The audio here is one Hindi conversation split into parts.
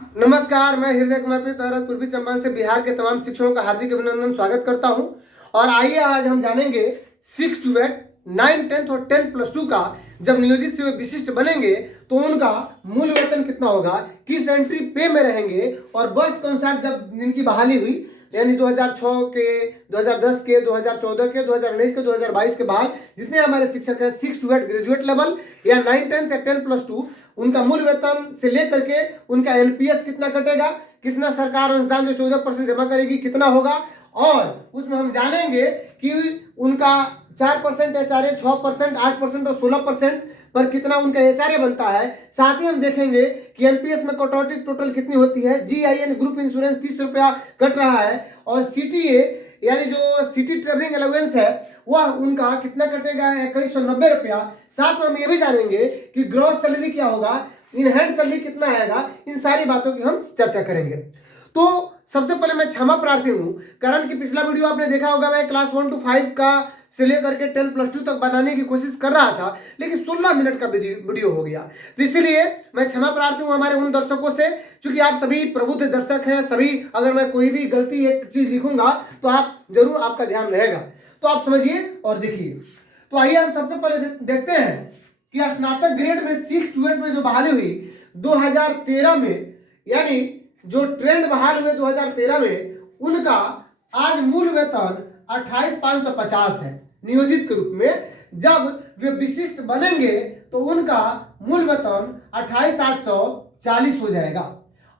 नमस्कार, मैं हृदय कुमार प्रीत पूर्वी चंपारण से बिहार के तमाम शिक्षकों का हार्दिक अभिनंदन स्वागत करता हूं। और आइए आज हम जानेंगे 6 टू 8 9 10th और 10+2 का जब नियोजित सेवक विशिष्ट बनेंगे तो उनका मूल वेतन कितना होगा, किस एंट्री पे में रहेंगे और वर्ष के अनुसार जब जिनकी बहाली हुई यानी 2006 के, 2010 के, 2014 के, 2019 के, 2022 के बाद जितने हमारे शिक्षक हैं 6 टू 8 ग्रेजुएट लेवल या 9 10th या 10+2 उनका मूल वेतन से लेकर के उनका एनपीएस कितना कटेगा, कितना सरकार अनुदान जो 14% जमा करेगी कितना होगा, और उसमें हम जानेंगे कि उनका 4% एचआरए, 6%, 8% और 16% पर कितना उनका एचआरए बनता है। साथ ही हम देखेंगे कि एनपीएस में कटौती टोटल कितनी होती है। जीआईएन ग्रुप इंश्योरेंस 30 रुपया कट रहा है और सीटीए यानी जो सिटी ट्रेवलिंग अलाउंस है वह उनका कितना कटेगा, 2190 रुपया। साथ में हम ये भी जानेंगे कि ग्रॉस सैलरी क्या होगा, इन हैंड सैलरी कितना आएगा। इन सारी बातों की हम चर्चा करेंगे। तो सबसे पहले मैं क्षमा प्रार्थी हूं, कारण कि पिछला वीडियो आपने देखा होगा मैं क्लास 1 to 5 का से लेकर के 10+2 तक बनाने की कोशिश कर रहा था, लेकिन 16 मिनट का वीडियो हो गया। तो इसीलिए मैं क्षमा प्रार्थी हूं हमारे उन दर्शकों से, क्योंकि आप सभी प्रबुद्ध दर्शक हैं। सभी अगर मैं कोई भी गलती एक चीज लिखूंगा तो आप जरूर आपका ध्यान रहेगा, तो आप समझिए और देखिए। तो आइए हम सबसे पहले देखते हैं कि स्नातक ग्रेड में 6 to 8 में जो बहाली हुई 2013 में, यानी जो ट्रेंड बहाल हुए 2013 में, उनका आज मूल वेतन 28,550 है नियोजित के रूप में। जब वे विशिष्ट बनेंगे तो उनका मूल वेतन 28,840 हो जाएगा।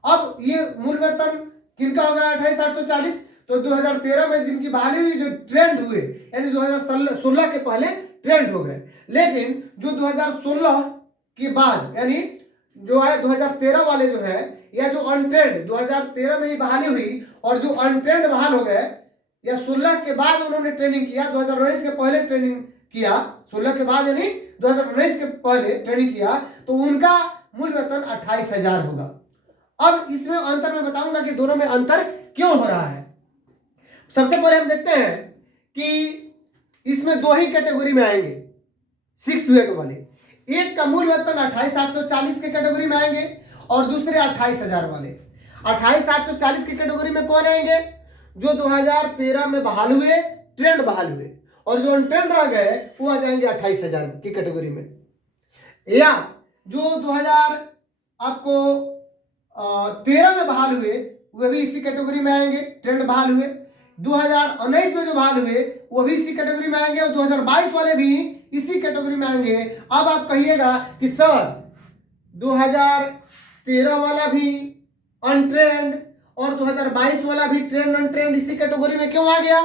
अब ये मूल वेतन किनका होगा 28,840? तो 2013 में जिनकी बहाली हुई, जो ट्रेंड हुए यानी 2016 के पहले ट्रेंड हो गए, लेकिन जो 2016 के बाद यानी जो है 2013 वाले जो है, या जो अनट्रेंड 2013 में ही बहाली हुई और जो अनट्रेंड बहाल हो गए या 16 के बाद उन्होंने ट्रेनिंग किया, 2019 के पहले ट्रेनिंग किया, 16 के बाद यानी 2019 के पहले ट्रेनिंग किया, तो उनका मूल वेतन 28,000 होगा। अब इसमें अंतर मैं बताऊंगा कि दोनों में अंतर क्यों हो रहा है। सबसे पहले हम देखते हैं कि इसमें दो ही कैटेगरी में आएंगे 6 to 8 वाले। एक का मूल वेतन 28,840 के कैटेगरी में आएंगे और दूसरे 28,000 वाले। 28,840 की कैटेगरी में कौन आएंगे? जो 2013 में बहाल हुए, ट्रेंड बहाल हुए, और जो अनट्रेंड रह गए वो आ जाएंगे 28,000 की कैटेगरी में। या जो 2000 आपको 13 में बहाल हुए वे भी इसी कैटेगरी में आएंगे, ट्रेंड बहाल हुए। 2019 में जो बहाल हुए वो भी इसी कैटेगरी में आएंगे और 2022 वाले भी इसी कैटेगरी में आएंगे। अब आप कहिएगा कि सर 2013 वाला भी अनट्रेंड और 2022 वाला भी ट्रेंड अनट्रेंड इसी कैटेगरी में क्यों आ गया?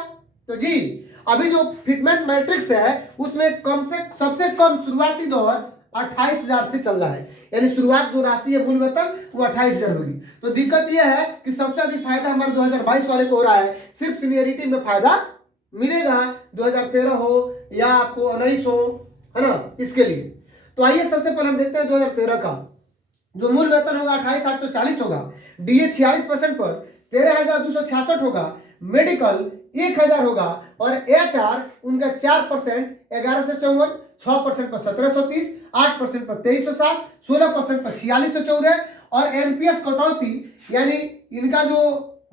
तो जी अभी जो फिटमेंट मैट्रिक्स है उसमें सबसे कम शुरुआती दौर 28,000 से चल रहा है, यानी शुरुआत जो राशि है मूल वेतन वो 28,000 होगी। तो दिक्कत यह है कि सबसे अधिक फायदा हमारे 2022 वाले को हो रहा है, सिर्फ सीनियरिटी में फायदा मिलेगा 2013 हो या आपको 19 हो, है ना, इसके लिए। तो आइए सबसे पहले हम देखते हैं 2013 का जो मूल वेतन होगा 28,840 होगा, डीए 46% पर 13,266 होगा, मेडिकल 1,000 होगा और एचआर उनका 4% 1154, 6% पर 1730, 8% पर 2307, 16% पर 4614 और एनपीएस कटौती यानी इनका जो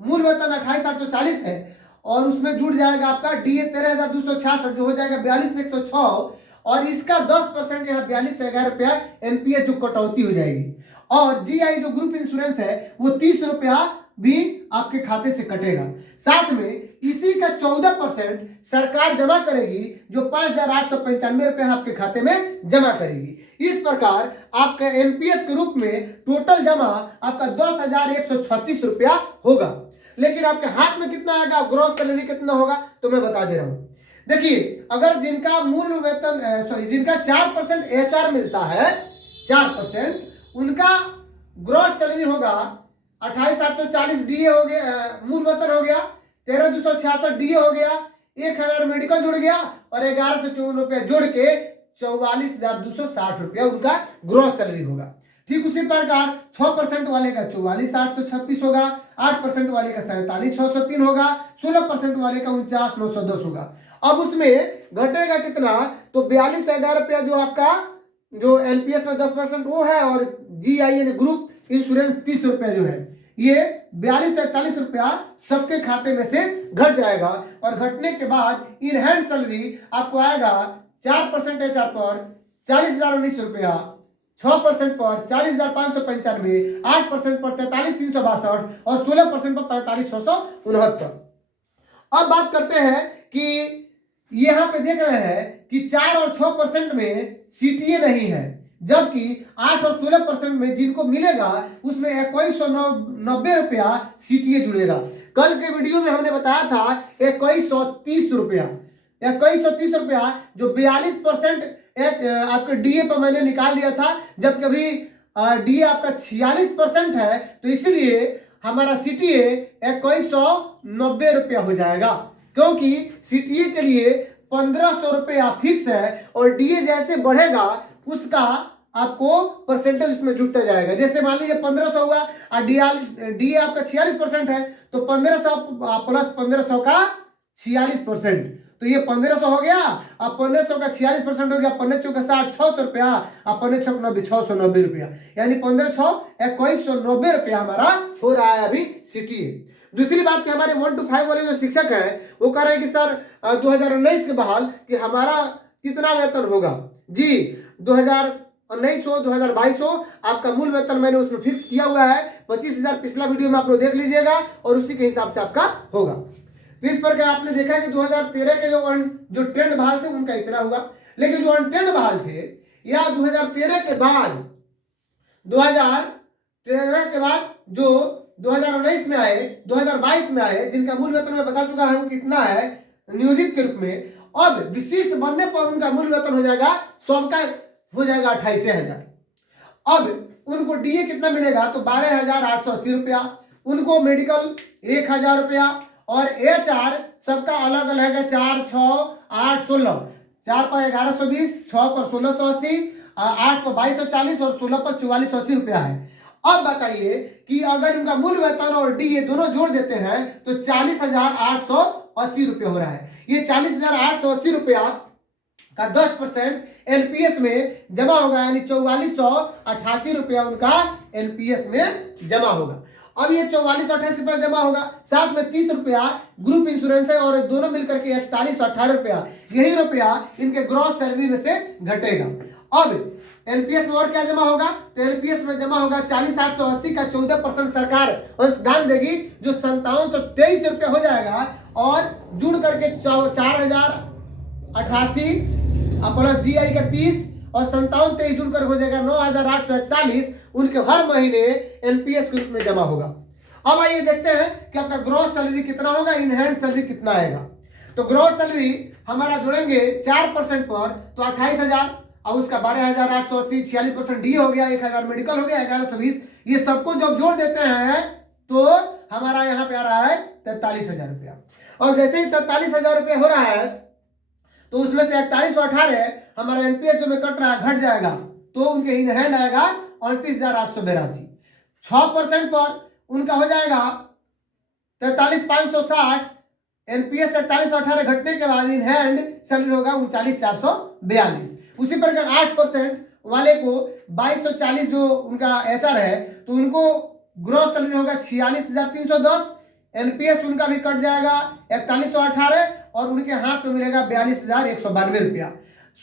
मूल वेतन 28,840 है और उसमें जुड़ जाएगा आपका डीए 13,266 जो हो जाएगा 42,106 और इसका 10% यहाँ 42,011 रुपया एनपीएस जो कटौती हो जाएगी। और जीआई जो ग्रुप इंश्योरेंस है वो 30 रुपया भी आपके खाते से कटेगा। साथ में इसी का 14% सरकार जमा करेगी जो 5,895 रुपए आपके खाते में जमा करेगी। इस प्रकार आपका एनपीएस के रूप में टोटल जमा आपका 10,136 रुपया होगा। लेकिन आपके हाथ में कितना आएगा, ग्रॉस सैलरी कितना होगा, तो मैं बता दे रहा हूं। देखिए अगर जिनका मूल वेतन जिनका 4% एचआर मिलता है, 4% उनका ग्रॉस सैलरी होगा 28,840 डीए हो गया, मूल वेतन हो गया 13,266 डीए हो गया, 1,000 मेडिकल जुड़ गया और 1,154 रुपया जोड़ के 44,260 रुपया उनका ग्रॉस सैलरी होगा। ठीक उसी प्रकार 6% वाले का 44,836 होगा, 8% वाले का 47,603 होगा, 16% वाले का 49,910 होगा। अब उसमें घटेगा कितना, तो 42,000 रुपया जो आपका जो एलपीएस में 10% वो है और जीआईएन ग्रुप इंश्योरेंस 30 रुपया जो है ये 4241 रुपया सबके खाते में से घट जाएगा। और घटने के बाद इन हैंड सैलरी आपको आएगा 4% एचआर पर 40,019 रुपया, 6% पर 40,595, 8% पर 43,362 और 16% पर 45,669। अब बात करते हैं कि यहां पे देख रहे हैं कि 4 और 6% में सीटीए नहीं है, जबकि 8 और 16% में जिनको मिलेगा उसमें 2190 रुपया सीटीए जुड़ेगा। कल के वीडियो में हमने बताया था 2130 रुपया, 2130 रुपया जो 42% आपके डीए पर मैंने निकाल दिया था, जबकि अभी डीए आपका 46% है, तो इसलिए हमारा सीटीए 2190 रुपया हो जाएगा, क्योंकि सीटीए के लिए 1500 रुपया फिक्स है और डीए जैसे बढ़ेगा उसका आपको परसेंटेज उसमें जुड़ता जाएगा। जैसे मान लीजिए 1500 हुआ और डीए आपका 46% है, तो 1500 प्लस 1500 का 46%, तो ये 1500 हो गया। अब 1500 का 46% हो गया, 15 का 60, 600 रुपया, और 15 90, 690 रुपया, यानी 15 2190 रुपया हमारा हो रहा है अभी सीटीए। दूसरी बात कि हमारे 1 to 5 वाले जो शिक्षक हैं वो कह रहे हैं कि सर 2019 के बहाल कि हमारा कितना वेतन होगा। जी 2019 हो 2022 हो, आपका मूल वेतन मैंने उसमें फिक्स किया हुआ है 25,000। पिछला वीडियो में आप लोग देख लीजिएगा और उसी के हिसाब से आपका होगा। तो इस प्रकार आपने देखा कि 2013 के जो ट्रेंड बहाल थे उनका इतना हुआ, लेकिन जो अनट्रेंड बहाल थे या 2013 के बाद 2013 के बाद जो 2019 में आए, 2022 में आए, जिनका मूल वेतन मैं बता चुका हूं कितना है नियोजित के रूप में, अब विशिष्ट बनने पर उनका मूल वेतन हो जाएगा, सबका हो जाएगा 28,000। अब उनको डीए कितना मिलेगा तो 12,880 रुपया, उनको मेडिकल 1,000 रुपया, और एचआर सबका अलग अलग है 4, 6, 8, 16, 4 पर 1120, 6 पर 1680, 8 पर 2240 और 16 पर 4480 रुपया है। अब बताइए कि अगर इनका मूल वेतन और डीए दोनों जोड़ देते हैं तो 40,880 रुपया हो रहा है। ये 40,880 रुपया का 10% एनपीएस में जमा होगा, यानी 4488 रुपया उनका एनपीएस में जमा होगा। अब ये 4488 रुपया जमा होगा, साथ में 30 रुपया ग्रुप इंश्योरेंस है और दोनों मिलकर के 4118 रुपया, यही रुपया इनके ग्रॉस सैलरी में से घटेगा। अब एनपीएस में और क्या जमा होगा तो एनपीएस में जमा होगा 40,880 का 14% सरकार अंशदान देगी, जो 5723 रुपया हो जाएगा, और जुड़ करके 4,088 प्लस जीआई का 30 और 5723 जुड़कर हो जाएगा 9,841 उनके हर महीने एनपीएस के रूप में जमा होगा। अब आइए देखते हैं कि आपका ग्रॉस सैलरी कितना होगा, इन हैंड सैलरी कितना आएगा। तो ग्रॉस सैलरी हमारा जोड़ेंगे 4% पर तो 28,000, और उसका 12,880, 46% डी हो गया, 1,000 मेडिकल हो गया, 1120, ये सबको जब जोड़ देते हैं तो हमारा यहाँ पे आ रहा है 43,000 रुपया। और जैसे ही 43,000 रुपया हो रहा है तो उसमें से 4118 हमारा एनपीएस जो में कट रहा है घट जाएगा, तो उनके इन हैंड आएगा 29,882। 6% पर उनका हो जाएगा 43,560, एनपीएस 4318 घटने के बाद इन हैंड सैलरी होगा 39,442। उसी प्रकार 8% वाले को 2240 जो उनका एचआर है तो उनको ग्रॉस सैलरी होगा 46,310, एनपीएस उनका भी कट जाएगा 4118 और उनके हाथ में मिलेगा 42,192 रुपया।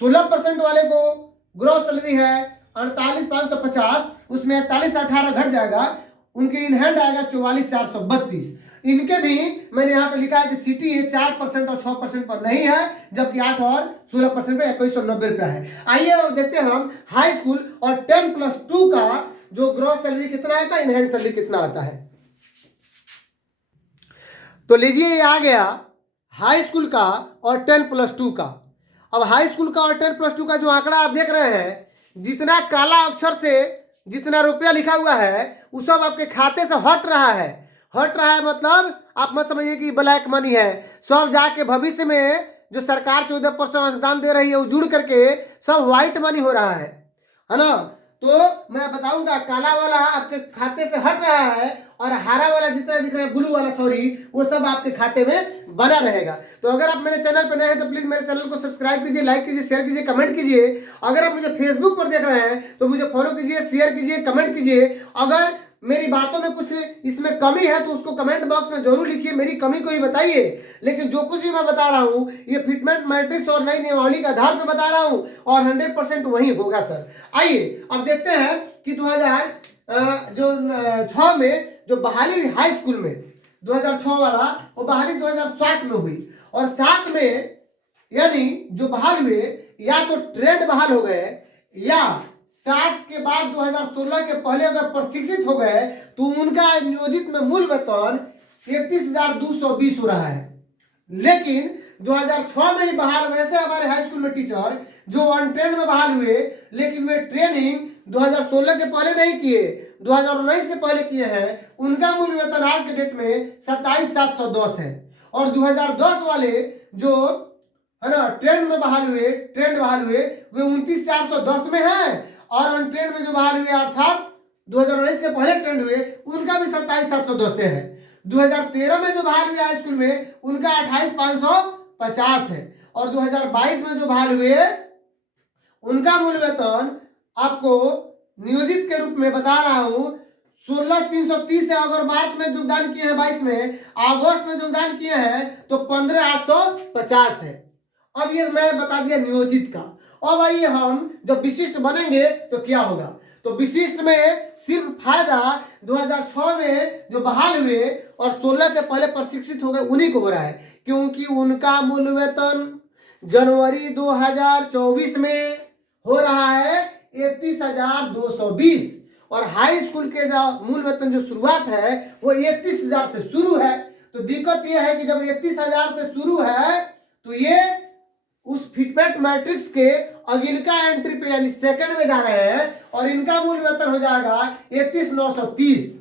16% वाले को ग्रॉस सैलरी है 48,550, उसमें 4118 घट जाएगा, उनके इन हैंड आएगा 44,432। इनके भी मैंने यहाँ पे लिखा है कि सीटीए 4% और 6% पर नहीं है, जबकि 8 और 16% पे 2190 रुपया है। आइए अब देखते हैं हम हाई स्कूल और 10+2 का जो ग्रॉस सैलरी कितना आता है, इन हैंड सैलरी कितना आता है। तो लीजिए ये आ गया हाई स्कूल का और 10+2 का। अब हाई स्कूल का और 10+2 का जो आंकड़ा आप देख रहे हैं, जितना काला अक्षर से जितना रुपया लिखा हुआ है वो सब आपके खाते से हट रहा है। हट रहा है मतलब आप मत समझिए कि ब्लैक मनी है, सब जाके भविष्य में जो सरकार 14% अनुदान दे रही है वो जुड़ करके सब व्हाइट मनी हो रहा है ना। तो मैं बताऊंगा काला वाला आपके खाते से हट रहा है और हरा वाला जितना दिख रहा है, ब्लू वाला सॉरी, वो सब आपके खाते में बना रहेगा। तो अगर आप मेरे चैनल पर नए हैं तो प्लीज मेरे चैनल को सब्सक्राइब कीजिए, लाइक कीजिए, शेयर कीजिए, कमेंट कीजिए। अगर आप मुझे फेसबुक पर देख रहे हैं तो मुझे फॉलो कीजिए, शेयर कीजिए, कमेंट कीजिए। अगर मेरी बातों में कुछ इसमें कमी है तो उसको कमेंट बॉक्स में जरूर लिखिए, मेरी कमी को ही बताइए। लेकिन जो कुछ भी मैं बता रहा हूं ये फिटमेंट मैट्रिक्स और नई नियमावली के आधार पर बता रहा हूं और 100% वही होगा सर। आइए अब देखते हैं कि 2006 में जो बहाली हाई स्कूल में 2006 वाला वो बहाली 2007 में हुई और 7 में यानी जो बहाल हुए या तो ट्रेंड बहाल हो गए या 7 के बाद 2016 के पहले अगर प्रशिक्षित हो गए तो उनका नियोजित में मूल वेतन 31,220 हो रहा है। लेकिन 2006 में ही बहाल वैसे हमारे हाई स्कूल में टीचर जो अनट्रेंड में बहाल हुए लेकिन वे ट्रेनिंग 2016 के पहले नहीं किए, 2019 के पहले किए हैं, उनका मूल वेतन आज के डेट में 27,710 है। और 2010 वाले जो है ना ट्रेंड बहाल हुए वे 29,410 में है और अनट्रेंड में जो बहाल हुए अर्थात 2019 के पहले ट्रेंड हुए उनका भी 27,710 से है। 2013 में जो बहाल हुए हाई स्कूल में उनका 28,550 है और 2022 में जो बहाल हुए उनका मूल वेतन आपको नियोजित के रूप में बता रहा हूं 16,330 है। अगर मार्च में योगदान किए हैं 22 में, अगस्त में योगदान किए हैं तो 15,850 है। अब ये मैं बता दिया नियोजित का। अब आइए हम जब विशिष्ट बनेंगे तो क्या होगा। तो विशिष्ट में सिर्फ फायदा 2006 में जो बहाल हुए और 16 के पहले प्रशिक्षित हो गए उन्हीं को हो रहा है, क्योंकि उनका मूल वेतन जनवरी 2024 में हो रहा है 31,220 और हाई स्कूल के जो मूल वेतन जो शुरुआत है वो 31,000 से शुरू है। तो दिक्कत यह है कि जब 31,000 से शुरू है तो ये उस फिटमेंट मैट्रिक्स के अगिलका एंट्री पे यानी सेकंड में जा रहे हैं और इनका मूल वेतन हो जाएगा 31,930।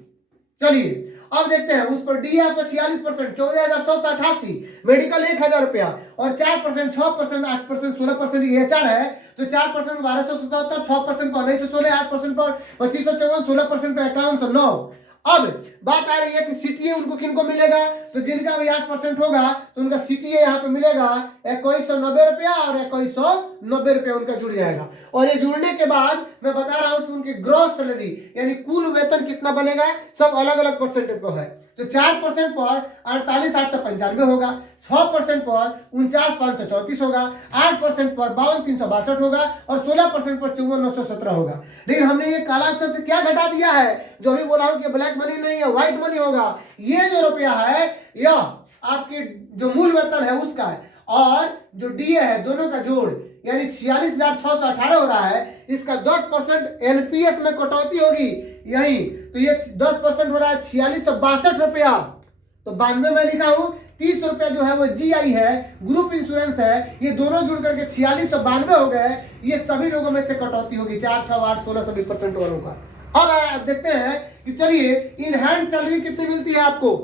चलिए अब देखते हैं उस पर डी आपका 46%, 14,188, मेडिकल 1,000 रुपया और 4%, 6%, 8%, 16% EHR है तो 4% 1,277, 6% पर 1,916, 8% पर 2,554, 16% पे 5,109। अब बात आ रही है कि सीटीए उनको किनको मिलेगा, तो जिनका भी 8% होगा तो उनका सीटीए यहाँ पे मिलेगा 2,190 रुपया और 2,190 रुपया उनका जुड़ जाएगा। और ये जुड़ने के बाद मैं बता रहा हूं कि उनकी ग्रॉस सैलरी यानी कुल वेतन कितना बनेगा, सब अलग अलग परसेंटेज पर है। तो 4% पर 48,895 होगा, 6% पर 49,534 होगा, 8% पर 52,362 होगा और 16% पर 54,917 होगा। लेकिन हमने ये काला अक्षर से क्या घटा दिया है, जो अभी बोला हूं कि ब्लैक मनी नहीं है व्हाइट मनी होगा। ये जो रुपया है यह आपकी जो मूल वेतन है उसका है और जो डीए है दोनों का जोड़ यानी 46,618 हो रहा है, इसका 10% एनपीएस में कटौती होगी यही, तो ये 10% हो रहा है 4662 रुपया। तो 92 में लिखा हूं 30 रुपया जो है वो जीआई है, ग्रुप इंश्योरेंस है, ये दोनों जुड़ करके 4692 हो गए। ये सभी लोगों में से कटौती होगी 4, 6, 8, 16 सभी परसेंट वालों का। अब देखते हैं कि चलिए इन हैंड सैलरी कितनी मिलती है आपको।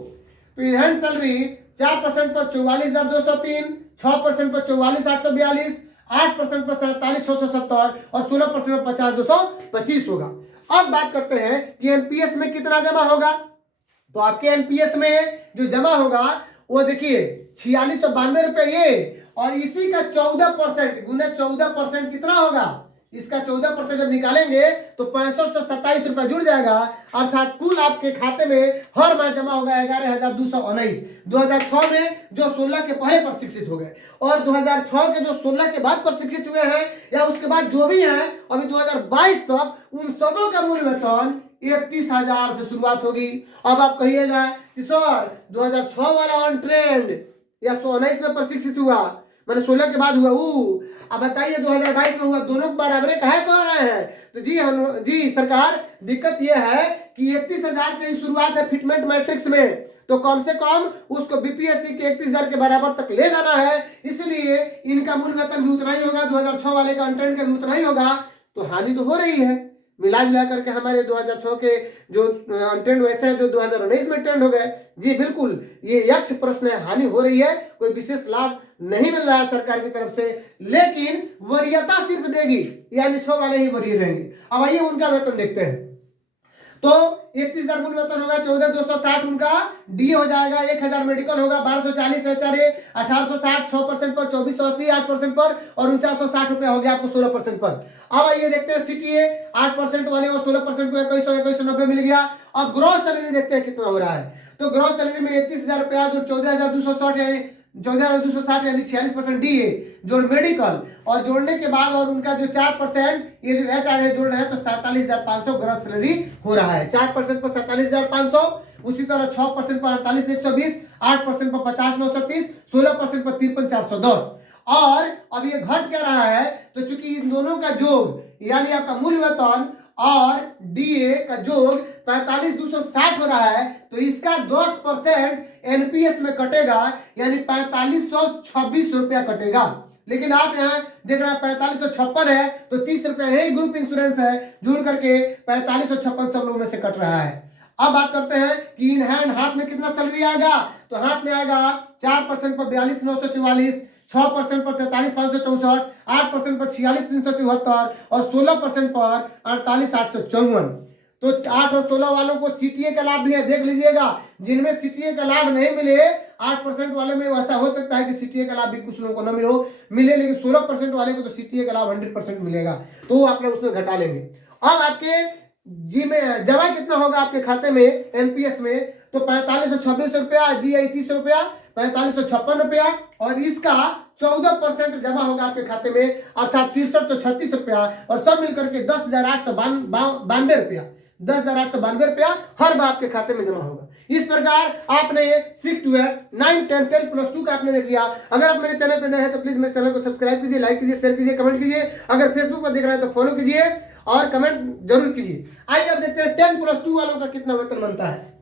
तो इन हैंड सैलरी 4% पर 44,203, 6% पर 44,842, 8% पर 47,670 और 16% पर 50,225 होगा। अब बात करते हैं कि एनपीएस में कितना जमा होगा। तो आपके एनपीएस में जो जमा होगा वो देखिए 4692 रुपए ये और इसी का 14% गुने 14% कितना होगा, इसका 14% जब निकालेंगे तो 6527 रुपया जुड़ जाएगा, अर्थात कुल आपके खाते में हर माह जमा होगा 11,219। 2006 में जो 16 के पहले प्रशिक्षित हो गए और 2006 के जो 16 के बाद प्रशिक्षित हुए हैं या उसके बाद जो भी हैं अभी 2022 तक, उन सबों का मूल वेतन 31,000 से शुरुआत होगी। अब आप कहिएगा कि सर 2006 वाला ऑन ट्रेंड या 19 में प्रशिक्षित हुआ मैंने 16 के बाद हुआ अब बताइए 2022 में हुआ, दोनों बराबर काहे कह रहे हैं। तो जी सरकार, दिक्कत यह है कि 31,000 से शुरुआत है फिटमेंट मैट्रिक्स में, तो कम से कम उसको बीपीएससी के 31,000 के बराबर तक ले जाना है, इसलिए इनका मूल वेतन भी उतना ही होगा, 2006 वाले का अनट्रेंड का भी उतना ही होगा। तो हानि तो हो रही है, मिला करके हमारे 2006 के जो अनट्रेंड वैसे हैं जो 2019 में ट्रेंड हो गए। जी बिल्कुल, ये यक्ष प्रश्न है, हानि हो रही है, कोई विशेष लाभ नहीं मिल रहा है सरकार की तरफ से, लेकिन वरीयता सिर्फ देगी, यानी 6 वाले ही वरीय रहेंगे। अब आइए उनका वेतन देखते हैं। तो 31,000 मूल वेतन होगा, 14,260 उनका डी हो जाएगा, 1,000 मेडिकल होगा, 1240 एचआरए, 1860 6% पर, 2480 8% पर और 4960 रुपया हो गया आपको 16% पर। अब आइए देखते हैं सीटीए 8% वाले और 16% को 2190 मिल गया। अब ग्रॉस सैलरी देखते हैं कितना हो रहा है। तो ग्रॉस सैलरी में 31,000 रुपया जो 14,260 यानी 14,260 यानी 46% डी है, जो मेडिकल और जोड़ने के बाद और उनका जो 4% ये जो एच आर है जोड़ रहे हैं तो 47,500 ग्रॉस सैलरी हो रहा है। 4% पर 47,500, उसी तरह 6% पर 48,120, 8% पर 50,930, 16% पर 53,410। और अब ये घट क्या रहा है, तो चूंकि इन दोनों का योग यानी आपका मूल वेतन और डीए का योग 45,260 हो रहा है, तो इसका 10% एनपीएस में कटेगा यानी 4526 रुपया कटेगा। लेकिन आप यहाँ देख रहे हैं 4556 है तो 30 रुपया यही ग्रुप इंश्योरेंस है, जुड़ करके 4556 सब लोगों में से कट रहा है। अब बात करते हैं कि इन हैंड हाथ में कितना सैलरी आएगा, तो हाथ में आएगा 4% पर 42,944, 6% पर 43,564, 8% पर 46,374 और 16% पर 48,854। तो 8 और 16 वालों को सीटीए का लाभ भी है, देख लीजिएगा। जिनमें सीटीए का लाभ नहीं मिले 8% वाले में ऐसा हो सकता है कि सीटीए का लाभ भी कुछ लोगों को न मिले, लेकिन 16% वाले को तो सीटीए का लाभ 100% मिलेगा, तो आप लोग उसमें घटा लेंगे। अब आपके जी में जमा कितना होगा आपके खाते में एनपीएस में, तो 4526 रुपया, जीआई 30 रुपया, 4556 रुपया और इसका 14% जमा होगा आपके खाते में अर्थात 6336 रुपया और सब मिलकर के 10,892 रुपया 10,892 रुपया हर बार आपके खाते में जमा होगा। इस प्रकार आपने 6 to 8 9 10 10 प्लस 2 का आपने देख लिया। अगर आप मेरे चैनल पर नए हैं तो प्लीज मेरे चैनल को सब्सक्राइब कीजिए, लाइक कीजिए, शेयर कीजिए, कमेंट कीजिए। अगर फेसबुक पर देख रहे हैं तो फॉलो कीजिए और कमेंट जरूर कीजिए। आइए अब देखते हैं 10 प्लस 2 वालों का कितना वेतन बनता है।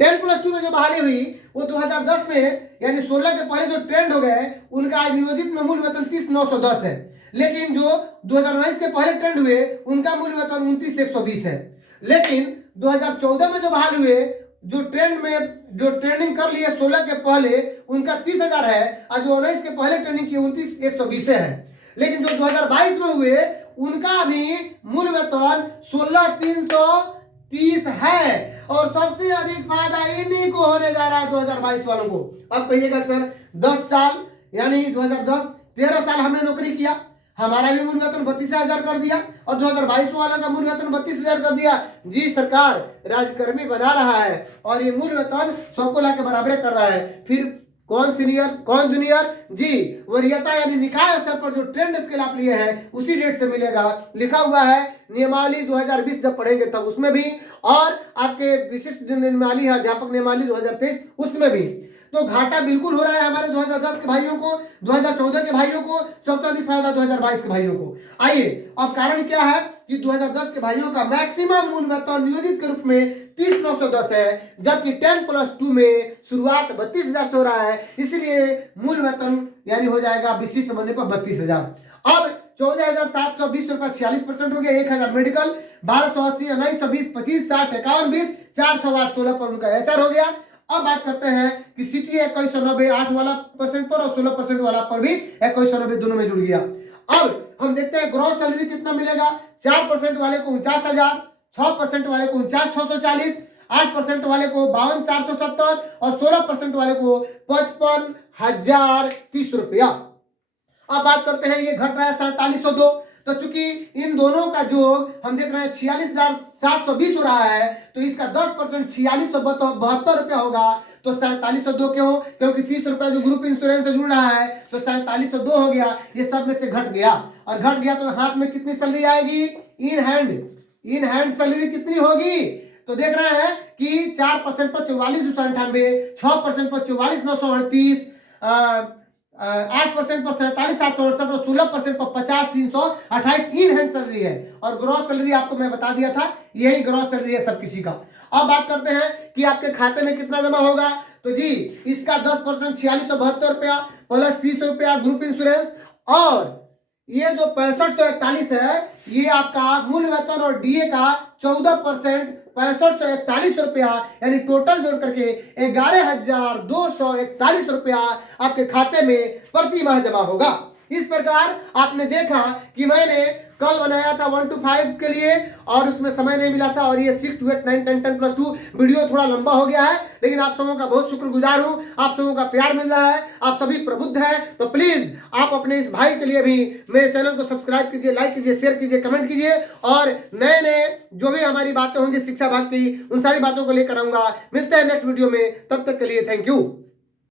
10 प्लस 2 में जो बहाली हुई वो 2010 में यानी 16 के पहले जो ट्रेंड हो गए उनका नियोजित में मूल वेतन 30,910 है, लेकिन जो 2019 के पहले ट्रेंड हुए उनका मूल वेतन 29,120 है। लेकिन 2014 में जो बहाल हुए जो ट्रेंडिंग कर लिए 16 के पहले उनका 30,000 है और जो 19 के पहले ट्रेंडिंग किए 29,120 है। लेकिन जो 2022 में हुए उनका भी मूल वेतन 16,330 है और सबसे अधिक फायदा इन्हीं को होने जा रहा है 2022 वालों को। अब कहिएगा सर 10 साल यानी 2010 13 साल हमने नौकरी किया, हमारा भी मूल वेतन 32,000 कर दिया और 2022 वाला का मूल वेतन 32,000 कर दिया। जी सरकार राजकर्मी बना रहा है और ये मूल वेतन सबको लाके बराबर कर रहा है। फिर कौन सीनियर कौन जूनियर, जी वरीयता यानी निकाय स्तर पर जो ट्रेंड स्केल आप लिए हैं उसी डेट से मिलेगा। लिखा हुआ है नियमावली 2020 जब पढ़ेंगे तब उसमें भी, और आपके विशिष्ट नियमावली है अध्यापक नियमावली 2023 उसमें भी। तो घाटा बिल्कुल हो रहा है हमारे 2010 के भाइयों को, 2014 के भाइयों को, सबसे अधिक फायदा 2022 के भाइयों को। आइए अब कारण क्या है कि 2010 के भाइयों का मैक्सिमम मूल वेतन नियोजित के रूप में 30,910 है, जबकि 10 प्लस 2 में शुरुआत 32,000 से हो रहा है, इसलिए मूल वेतन यानी हो जाएगा विशिष्ट बनने पर 32,000। अब 14,720 रुपया 46% हो गया, 1,000 मेडिकल, 1280 1920 25 60 51 20 468 16 पर उनका एचआर हो गया। अब बात करते हैं कि सिटी 2190 8 वाला परसेंट पर और 16% वाला पर भी 2190 दोनों में जुड़ गया। अब हम देखते हैं ग्रॉस सैलरी कितना मिलेगा। 4% वाले को 49,000, 6% वाले को 49,640, 8% वाले को 52,470 और 16% वाले को 55,030 रुपया। अब बात करते हैं ये घट रहा है 4702, तो चूंकि इन दोनों का योग हम देख रहे हैं 46,720 हो रहा है, तो इसका 10% 4672 रुपया होगा। तो 4702 क्यों, क्योंकि 30 रुपया जो ग्रुप इंश्योरेंस से जुड़ रहा है तो 4702 हो गया, ये सब में से घट गया। और घट गया तो हाथ में कितनी सैलरी आएगी, इन हैंड सैलरी कितनी होगी, तो देख रहे हैं कि 4% पर 44,298, 6% पर 44,938, 8% पर 47,768 और 16% पर 50,328 इन हैंड सैलरी है। और ग्रॉस सैलरी आपको मैं बता दिया था, यही ग्रॉस सैलरी है सब किसी का। अब बात करते हैं कि आपके खाते में कितना जमा होगा, तो जी इसका 10% 4672 रुपया प्लस 30 रुपया ग्रुप इंश्योरेंस, और ये जो 6541 है ये आपका मूल वेतन और डीए का 14% 6541 रुपया यानी टोटल जोड़ करके 11,241 रुपया आपके खाते में प्रति माह जमा होगा। इस प्रकार आपने देखा कि मैंने कल बनाया था 1 to 5 के लिए और उसमें समय नहीं मिला था, और ये 6 to 8 9 10 10+2 वीडियो थोड़ा लंबा हो गया है, लेकिन आप सबों का बहुत शुक्रगुजार हूं, आप सबों का प्यार मिल रहा है, आप सभी प्रबुद्ध हैं, तो प्लीज आप अपने इस भाई के लिए भी मेरे चैनल को सब्सक्राइब कीजिए, लाइक कीजिए, शेयर कीजिए, कमेंट कीजिए, और नए नए जो भी हमारी बातें होंगी शिक्षा भाग की, उन सारी बातों को लेकर आऊंगा। मिलते हैं नेक्स्ट वीडियो में, तब तक के लिए थैंक यू।